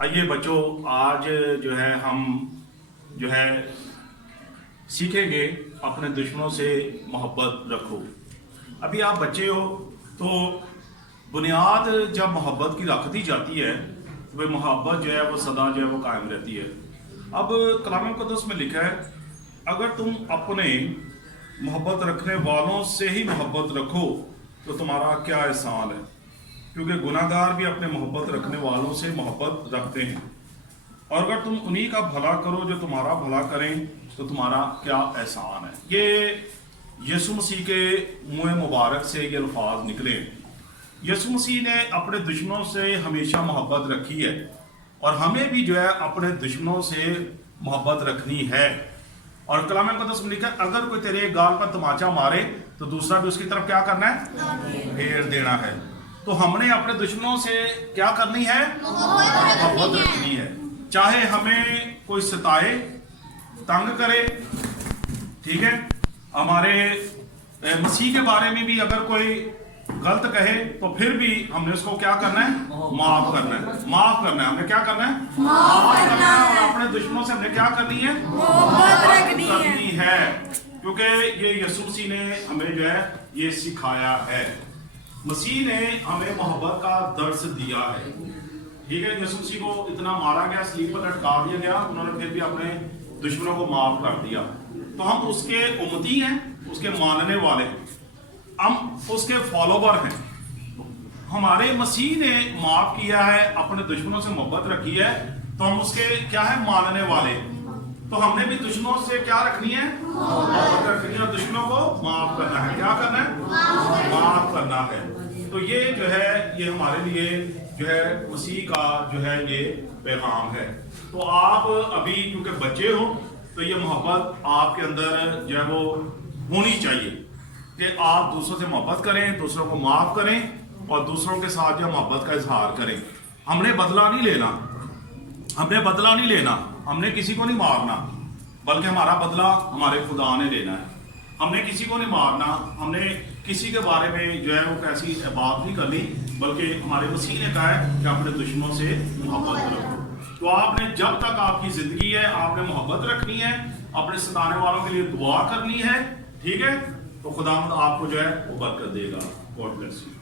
آئیے بچوں، آج جو ہے ہم جو ہے سیکھیں گے اپنے دشمنوں سے محبت رکھو۔ ابھی آپ بچے ہو تو بنیاد جب محبت کی رکھ دی جاتی ہے تو وہ محبت جو ہے وہ سدا جو ہے وہ قائم رہتی ہے۔ اب کلام مقدس میں لکھا ہے اگر تم اپنے محبت رکھنے والوں سے ہی محبت رکھو تو تمہارا کیا احسان ہے، کیونکہ گناہ گار بھی اپنے محبت رکھنے والوں سے محبت رکھتے ہیں، اور اگر تم انہی کا بھلا کرو جو تمہارا بھلا کریں تو تمہارا کیا احسان ہے۔ یہ یسوع مسیح کے منہ مبارک سے یہ الفاظ نکلے۔ یسوع مسیح نے اپنے دشمنوں سے ہمیشہ محبت رکھی ہے، اور ہمیں بھی جو ہے اپنے دشمنوں سے محبت رکھنی ہے۔ اور کلام مقدس میں لکھا ہے اگر کوئی تیرے گال پر تماچا مارے تو دوسرا بھی اس کی طرف کیا کرنا ہے؟ پھیر دینا ہے۔ تو ہم نے اپنے دشمنوں سے کیا کرنی ہے؟ محبت رکھنی ہے، چاہے ہمیں کوئی ستائے، تنگ کرے، ٹھیک ہے، ہمارے مسیح کے بارے میں بھی اگر کوئی غلط کہے تو پھر بھی ہم نے اس کو کیا کرنا ہے؟ معاف کرنا ہے۔ معاف کرنا ہے، ہم نے کیا کرنا ہے؟ معاف کرنا ہے۔ اور اپنے دشمنوں سے ہم نے کیا کرنی ہے؟ محبت کرنی ہے، کیونکہ یہ یسوع مسیح نے ہمیں جو ہے یہ سکھایا ہے۔ مسیح نے ہمیں محبت کا درس دیا ہے، ٹھیک ہے۔ یسوع مسیح کو اتنا مارا گیا، صلیب پر لٹکا دیا گیا، انہوں نے پھر بھی اپنے دشمنوں کو معاف کر دیا۔ تو ہم اس کے امتی ہیں، اس کے ماننے والے ہیں، ہم اس کے فالوور ہیں۔ ہمارے مسیح نے معاف کیا ہے، اپنے دشمنوں سے محبت رکھی ہے، تو ہم اس کے کیا ہے؟ ماننے والے۔ تو ہم نے بھی دشمنوں سے کیا رکھنی ہے؟ محبت رکھنی ہے، اور دشمنوں کو معاف کرنا ہے۔ کیا کرنا ہے؟ معاف کرنا ہے۔ تو یہ جو ہے یہ ہمارے لیے جو ہے مسیح کا جو ہے یہ پیغام ہے۔ تو آپ ابھی کیونکہ بچے ہو تو یہ محبت آپ کے اندر جو ہے وہ ہونی چاہیے کہ آپ دوسروں سے محبت کریں، دوسروں کو معاف کریں، اور دوسروں کے ساتھ جو محبت کا اظہار کریں۔ ہم نے بدلہ نہیں لینا، ہم نے بدلہ نہیں لینا، ہم نے کسی کو نہیں مارنا، بلکہ ہمارا بدلہ ہمارے خدا نے لینا ہے۔ ہم نے کسی کو نہیں مارنا، ہم نے کسی کے بارے میں جو ہے وہ کیسی بات نہیں کرنی، بلکہ ہمارے مسیح نے کہا ہے کہ اپنے دشمنوں سے محبت رکھو۔ تو آپ نے جب تک آپ کی زندگی ہے آپ نے محبت رکھنی ہے، اپنے ستانے والوں کے لیے دعا کرنی ہے، ٹھیک ہے، تو خداوند آپ کو جو ہے وہ برکت دے گا۔ God bless you.